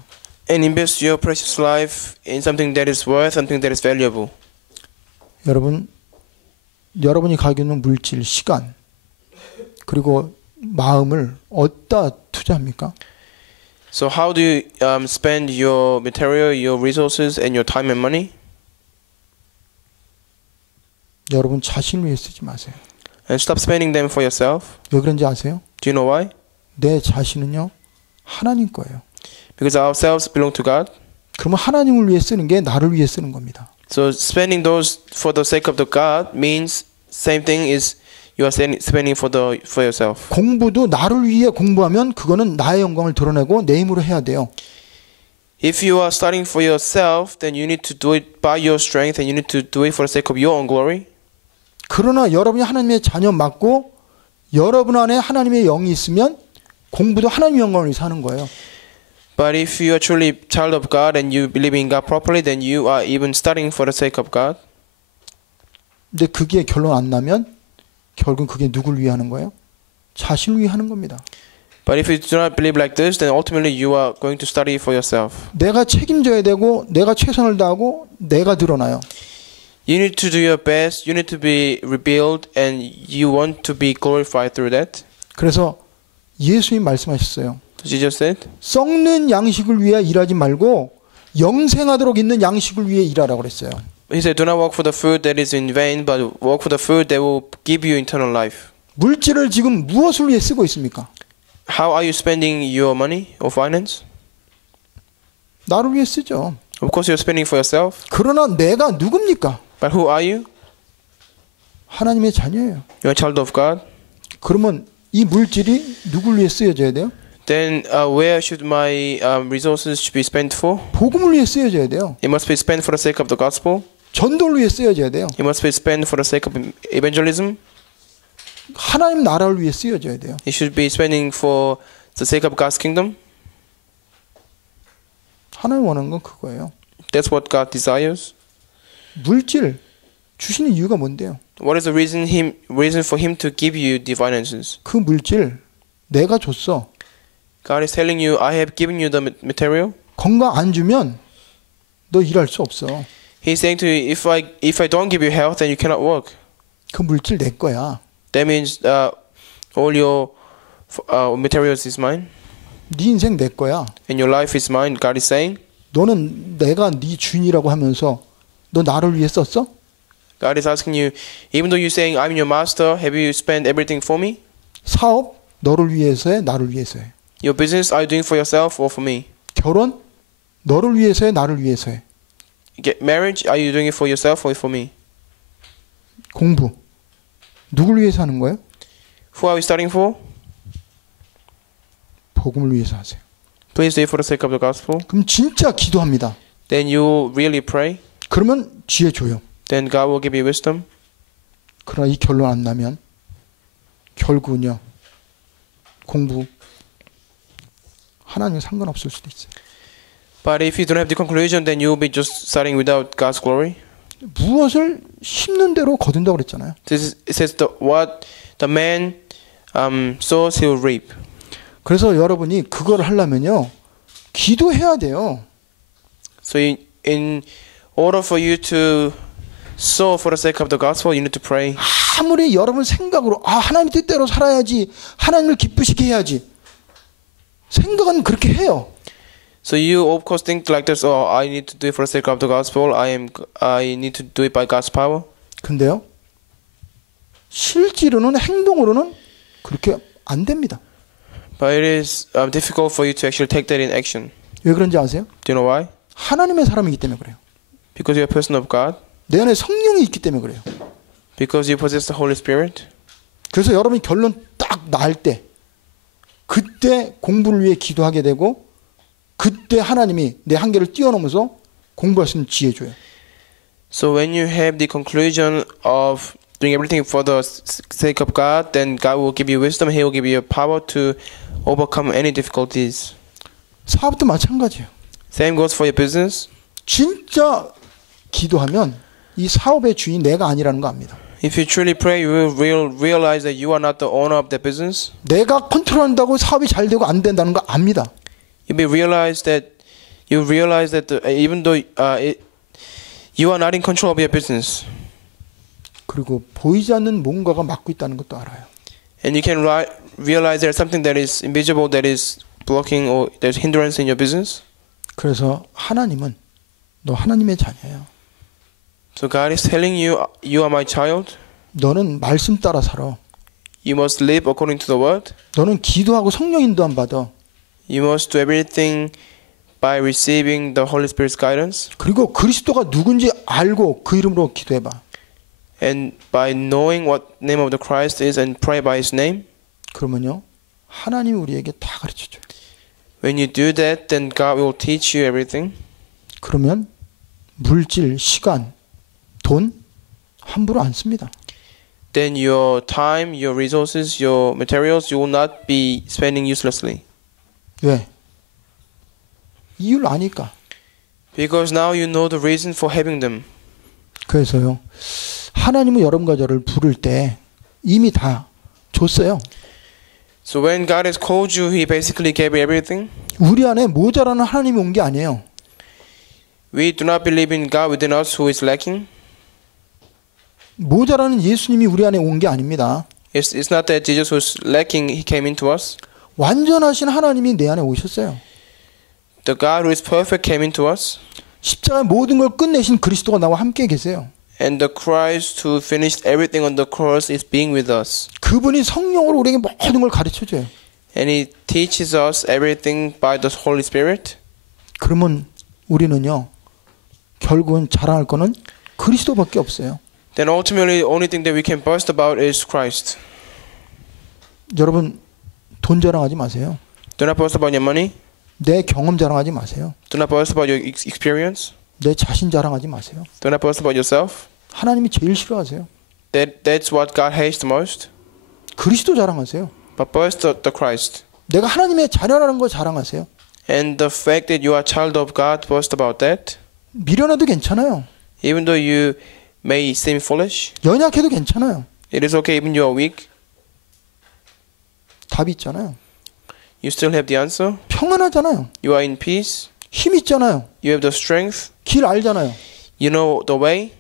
And invest your precious life in something that is worth, something that is valuable. 여러분이 가지고 있는 물질, 시간, 그리고 마음을 어디다 투자합니까? So how do you spend your material, your resources, and your time and money? 여러분 자신을 위해 쓰지 마세요. And stop spending them for yourself. 왜 그런지 아세요? Do you know why? 내 자신은요 하나님 거예요. Because ourselves belong to God. 그러면 하나님을 위해 쓰는 게 나를 위해 쓰는 겁니다. So spending those for the sake of the God means same thing is you are spending for yourself. 공부도 나를 위해 공부하면 그거는 나의 영광을 드러내고 내 힘으로 해야 돼요. If you are studying for yourself, then you need to do it by your strength, and you need to do it for the sake of your own glory. 그러나 여러분이 하나님의 자녀 맞고 여러분 안에 하나님의 영이 있으면 공부도 하나님의 영광을 위해서 하는 거예요. But if you are truly child of God and you believe in God properly, then you are even studying for the sake of God. 근데 그게 결론 안 나면 결국 그게 누굴 위해 하는 거예요? 자신을 위해 하는 겁니다. But if you do not believe like this, then ultimately you are going to study for yourself. 내가 책임져야 되고 내가 최선을 다하고 내가 드러나요. You need to do your best, you need to be revealed, and you want to be glorified through that. 그래서 예수님 말씀하셨어요. So Jesus said, 썩는 양식을 위해 일하지 말고 영생하도록 있는 양식을 위해 일하라고 그랬어요. He said, do not work for the food that is in vain, but work for the food that will give you eternal life. 물질을 지금 무엇을 위해 쓰고 있습니까? How are you spending your money or finance? 나를 위해 쓰죠. Of course you're spending for yourself. 그러나 내가 누굽니까? But who are you? 하나님의 자녀예요. You're a child of God. 그러면 이 물질이 누굴 위해 쓰여져야 돼요? Then where should my resources be spent for? 복음을 위해 쓰여져야 돼요. It must be spent for the sake of the gospel. 전도를 위해 쓰여져야 돼요. It must be spent for the sake of evangelism. 하나님 나라를 위해 쓰여져야 돼요. It should be spending for the sake of God's kingdom. 하나님 원하는 건 그거예요. That's what God desires. 물질 주시는 이유가 뭔데요? What is the reason for Him to give you the finances? 그 물질 내가 줬어. God is telling you, I have given you the material. 건강 안 주면 너 일할 수 없어. He's saying to you, if I don't give you health, then you cannot work. 그 물질 내 거야. That means all your materials is mine, 네 인생 내 거야. and your life is mine. God is saying. 너는 내가 네 주인이라고 하면서 너 나를 위해 썼어? God is asking you, even though you're saying I'm your master, have you spent everything for me? 사업 너를 위해서 해, 나를 위해서 해. Your business, are you doing for yourself or for me? 결혼 너를 위해서 해, 나를 위해서 해. Get marriage, are you doing it for yourself or for me? 공부 누굴 위해서 하는 거예요? Who are you studying for? 복음을 위해서 하세요. Please do it for the sake of the gospel. 그럼 진짜 기도합니다. Then you really pray. 그러면 지혜 줘요. Then God will give you wisdom. 그러나 이 결론 안 나면 결국은요 공부 하나님 상관없을 수도 있어요. But if you don't have the conclusion, then you will be just starting without God's glory. 무엇을 심는 대로 거둔다고 그랬잖아요. It says what the man sows, he will reap. 그래서 여러분이 그걸 하려면요, 기도해야 돼요. So in order for you to sow for the sake of the gospel, you need to pray. 아무리 여러분 생각으로 하나님 뜻대로 살아야지, 하나님을 기쁘시게 해야지, 생각은 그렇게 해요. So you of course think like this. Oh, I need to do it for the sake of the gospel. I need to do it by God's power. 근데요, 실제로는 행동으로는 그렇게 안 됩니다. But it is difficult for you to actually take that in action. 왜 그런지 아세요? Do you know why? 하나님의 사람이기 때문에 그래요. Because you're a person of God. 내 안에 성령이 있기 때문에 그래요. Because you possess the Holy Spirit. 그래서 여러분이 결론 딱 날 때, 그때 공부를 위해 기도하게 되고, 그때 하나님이 내 한계를 뛰어넘어서 공부할 수 있는 지혜 줘요. So when you have the conclusion of doing everything for the sake of God, then God will give you wisdom. He will give you power to overcome any difficulties. 사업도 마찬가지예요. Same goes for your business. 진짜 기도하면 이 사업의 주인이 내가 아니라는 거 압니다. If you truly pray, you will realize that you are not the owner of the business. 내가 컨트롤한다고 사업이 잘 되고 안 된다는 거 압니다. You will realize that even though you are not in control of your business. 그리고 보이지 않는 뭔가가 막고 있다는 것도 알아요. And you can realize there's something that is invisible that is blocking or there's hindrance in your business. 그래서 하나님은 너 하나님의 자녀야. So God is telling you, you are my child. 너는 말씀 따라 살아. You must live according to the word. 너는 기도하고 성령 인도함 받아. You must do everything by receiving the Holy Spirit's guidance. 그리고 그리스도가 누군지 알고 그 이름으로 기도해봐. And by knowing what name of the Christ is and pray by His name. 그러면요, 하나님이 우리에게 다 가르쳐줘요. When you do that, then God will teach you everything. 그러면 물질, 시간, 돈 함부로 안 씁니다. Then your time, your resources, your materials, you will not be spending uselessly. 왜? 이유를 아니까. Because now you know the reason for having them. 그래서요, 하나님은 여러분과 저를 부를 때 이미 다 줬어요. So when God has called you, He basically gave everything. 우리 안에 모자라는 하나님이 온 게 아니에요. We do not believe in God within us who is lacking. 모자라는 예수님이 우리 안에 온 게 아닙니다. It's not that Jesus was lacking, He came into us. 완전하신 하나님이 내 안에 오셨어요. The God who is perfect came into us. 십자가의 모든 걸 끝내신 그리스도가 나와 함께 계세요. And the Christ who finished everything on the cross is being with us. 그분이 성령으로 우리에게 모든 걸 가르쳐줘요. And He teaches us everything by the Holy Spirit. 그러면 우리는요, 결국은 자랑할 거는 그리스도밖에 없어요. Then ultimately, the only thing that we can boast about is Christ. 여러분, 돈 자랑하지 마세요. Do not boast about your money. 내 경험 자랑하지 마세요. Do not boast about your experience. 내 자신 자랑하지 마세요. Do not boast about yourself. 하나님이 제일 싫어하세요. That's what God hates the most. 그리스도 자랑하세요. But boast the Christ. 내가 하나님의 자녀라는 걸 자랑하세요. And the fact that you are a child of God, boast about that. 미련해도 괜찮아요. Even though you may seem foolish, 연약해도 괜찮아요. it is okay even you are weak. 답이 있잖아요. You still have the answer. 평안하잖아요. You are in peace. 힘 있잖아요. You have the strength. 길 알잖아요. You know the way.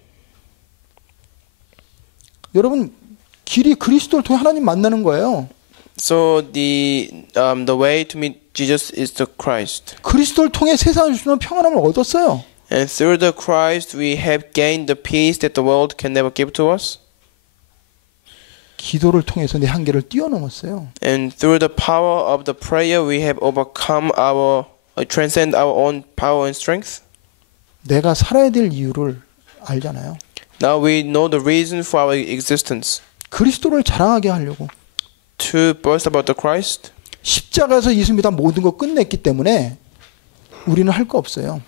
여러분, 길이 그리스도를 통해 하나님 만나는 거예요. So the way to meet Jesus is the Christ. 그리스도를 통해 세상을 주는 평안함을 얻었어요. And through the Christ we have gained the peace that the world can never give to us. 기도를 통해서 내 한계를 뛰어넘었어요. And through the power of the prayer we have overcome transcend our own power and strength. 내가 살아야 될 이유를 알잖아요. Now we know the reason for our existence. 그리스도를 자랑하게 하려고. To boast about the Christ. 십자가에서 예수님이 다 모든 거 끝냈기 때문에 우리는 할 거 없어요.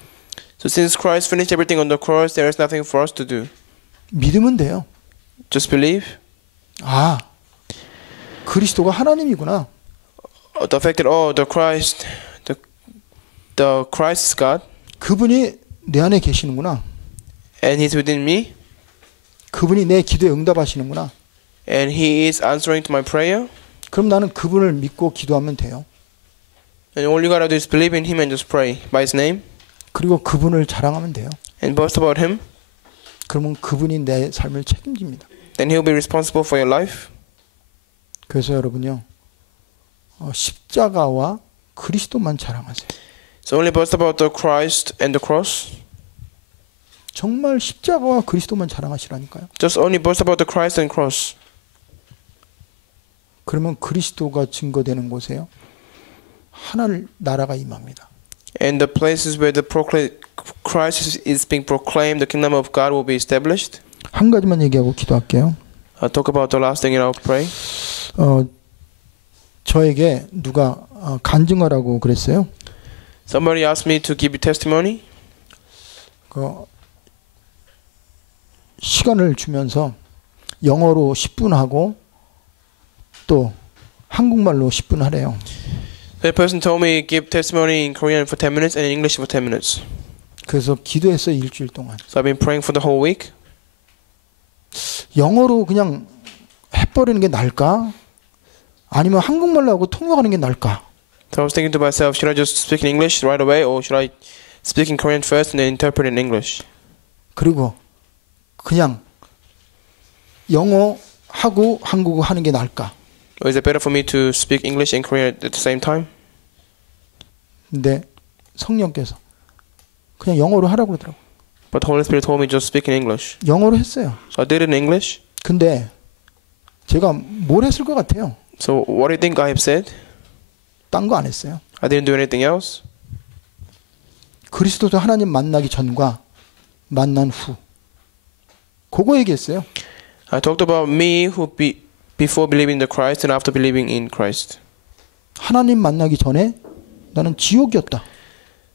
So since Christ finished everything on the cross, there is nothing for us to do. 믿으면 돼요. Just believe. 아, 그리스도가 하나님이구나. the fact that the Christ is God 그분이 내 안에 계시는구나. and He's within me 그분이 내 기도에 응답하시는구나. and He is answering to my prayer. 그럼 나는 그분을 믿고 기도하면 돼요. And all you gotta do is believe in Him and just pray by His name 그리고 그분을 자랑하면 돼요. and boast about Him. 그러면 그분이 내 삶을 책임집니다. Then He'll be responsible for your life. 그래서 여러분요, 십자가와 그리스도만 자랑하세요. So only boast about the Christ and the cross. 정말 십자가와 그리스도만 자랑하시라니까요. Just only boast about the Christ and cross. 그러면 그리스도가 증거되는 곳에요, 하늘 나라가 임합니다. And the places where the Christ is being proclaimed, the kingdom of God will be established. 한 가지만 얘기하고 기도할게요. I'll talk about the last thing and I'll pray. 저에게 누가 간증하라고 그랬어요. Somebody asked me to give you testimony. 시간을 주면서 영어로 10분 하고 또 한국말로 10분 하래요. The person told me give testimony in Korean for 10 minutes and in English for 10 minutes. 그래서 기도했어요, 일주일 동안. So I've been praying for the whole week. 영어로 그냥 해버리는 게 나을까? 아니면 한국말로 하고 통역하는 게 나을까? So I was thinking to myself, should I just speak in English right away or should I speak in Korean first and then interpret in English? 그리고 그냥 영어 하고 한국어 하는 게 나을까? Or is it better for me to speak English and Korean at the same time? 근데 성령께서 그냥 영어로 하라고 그러더라고. But the Holy Spirit told me just speak in English. 영어로 했어요. So I did it in English. 근데 제가 뭘 했을 것 같아요? So what do you think I have said? 딴 거 안 했어요. I didn't do anything else. 그리스도도 하나님 만나기 전과 만난 후 그거 얘기했어요. I talked about me before believing in the Christ and after believing in Christ. 하나님 만나기 전에 나는 지옥이었다.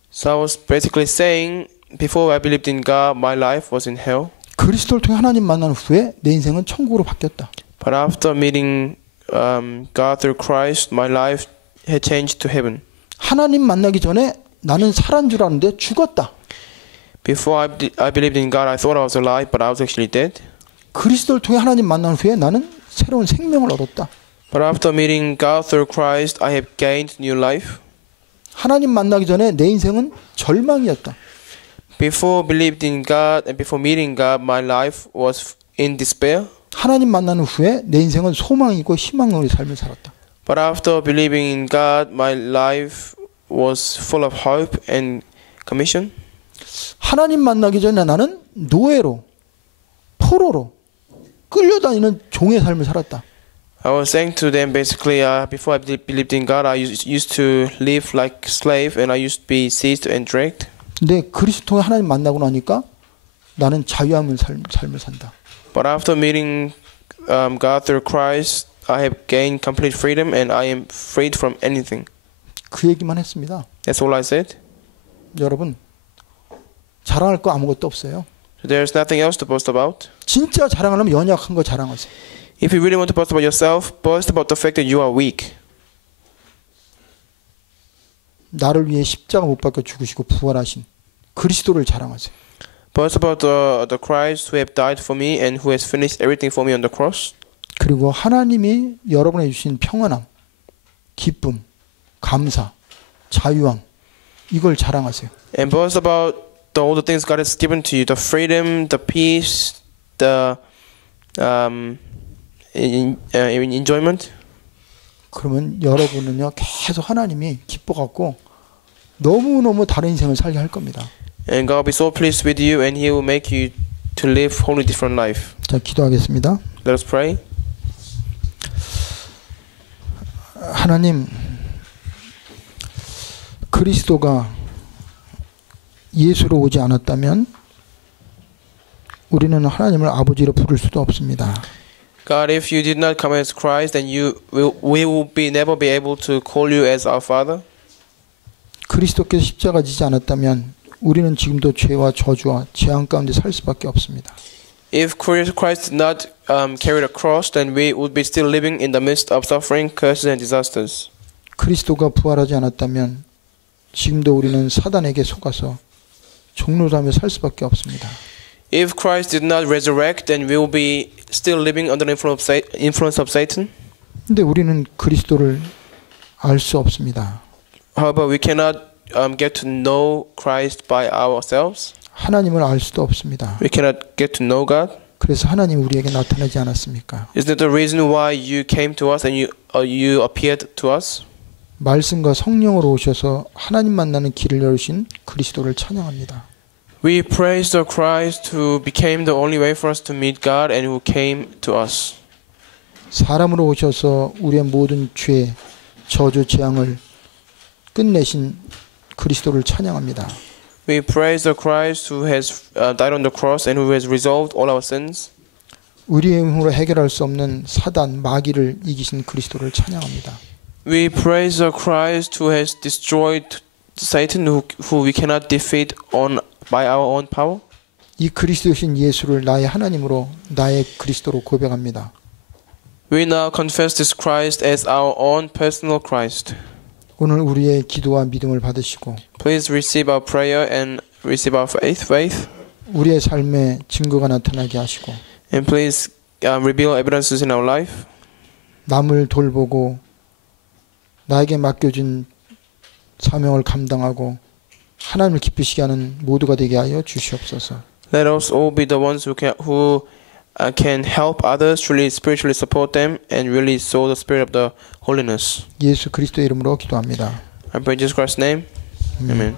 So I was basically saying before I believed in God, my life was in hell. 그리스도를 통해 하나님 만난 후에 내 인생은 천국으로 바뀌었다. But after meeting God through Christ, my life had changed to heaven. 하나님 만나기 전에 나는 살았는 줄 알았는데 죽었다. Before I believed in God, I thought I was alive, but I was actually dead. 그리스도를 통해 하나님 만난 후에 나는 새로운 생명을 얻었다. But after meeting God through Christ, I have gained new life. 하나님 만나기 전에 내 인생은 절망이었다. Before believed in God and before meeting God, my life was in despair. 하나님 만나는 후에 내 인생은 소망이고 희망으로 삶을 살았다. But after believing in God, my life was full of hope and commission. 하나님 만나기 전에 나는 노예로, 포로로 끌려다니는 종의 삶을 살았다. I was saying to them basically, before I believed in God, I used to live like slave and I used to be seized and dragged. 근데 그리스도와 하나님 만나고 나니까 나는 자유함을 삶을 산다. But after meeting God through Christ, I have gained complete freedom and I am freed from anything. 그 얘기만 했습니다. That's all I said. 여러분, 자랑할 거 아무것도 없어요. So there's nothing else to boast about. 진짜 자랑하려면 연약한 거 자랑하세요. If you really want to boast about yourself, boast about the fact that you are weak. 나를 위해 십자가 못 박혀 죽으시고 부활하신 그리스도를 자랑하세요. Boast about the Christ who have died for me and who has finished everything for me on the cross. 그리고 하나님이 여러분에게 주신 평안함, 기쁨, 감사, 자유함 이걸 자랑하세요. And boast about all the things God has given to you, the freedom, the peace, the enjoyment. 그러면 여러분은요 계속 하나님이 기뻐갖고 너무너무 다른 인생을 살게 할 겁니다. And God will be so pleased with you and He will make you to live wholly different life. 자, 기도하겠습니다. Let us pray. 하나님, 그리스도가 예수로 오지 않았다면 우리는 하나님을 아버지로 부를 수도 없습니다. God, if you did not come as Christ, then we will never be able to call you as our Father. 그리스도께서 십자가 지지 않았다면 우리는 지금도 죄와 저주와 재앙 가운데 살 수밖에 없습니다. If Christ did not carry the cross, then we would be still living in the midst of suffering, curses, and disasters. 그리스도가 부활하지 않았다면 지금도 우리는 사단에게 속아서 종노자며 살 수밖에 없습니다. If Christ did not resurrect, then we will be still living under the influence of Satan. 근데 우리는 그리스도를 알 수 없습니다. However, we cannot get to know Christ by ourselves. 하나님을 알 수도 없습니다. We cannot get to know God. 그래서 하나님 우리에게 나타나지 않았습니까? Isn't that the reason why you came to us and you appeared to us? 말씀과 성령으로 오셔서 하나님 만나는 길을 열으신 그리스도를 찬양합니다. We praise the Christ who became the only way for us to meet God and who came to us. 사람으로 오셔서 우리의 모든 죄, 저주, 재앙을 끝내신 그리스도를 찬양합니다. We praise the Christ who has died on the cross and who has resolved all our sins. 우리의 힘으로 해결할 수 없는 사단, 마귀를 이기신 그리스도를 찬양합니다. We praise the Christ who has destroyed Satan, who we cannot defeat by our own power. 이 그리스도신 예수를 나의 하나님으로, 나의 그리스도로 고백합니다. We now confess this Christ as our own personal Christ. 오늘 우리의 기도와 믿음을 받으시고 Please receive our prayer and receive our faith. 우리의 삶에 증거가 나타나게 하시고 And please reveal evidences in our life. 남을 돌보고 나에게 맡겨진 사명을 감당하고 하나님을 기쁘시게 하는 모두가 되게 하여 주시옵소서. Let us all be the ones who can help others, truly spiritually support them, and really sow the spirit of the holiness. 예수 그리스도의 이름으로 기도합니다. I pray in Jesus Christ's name. Amen.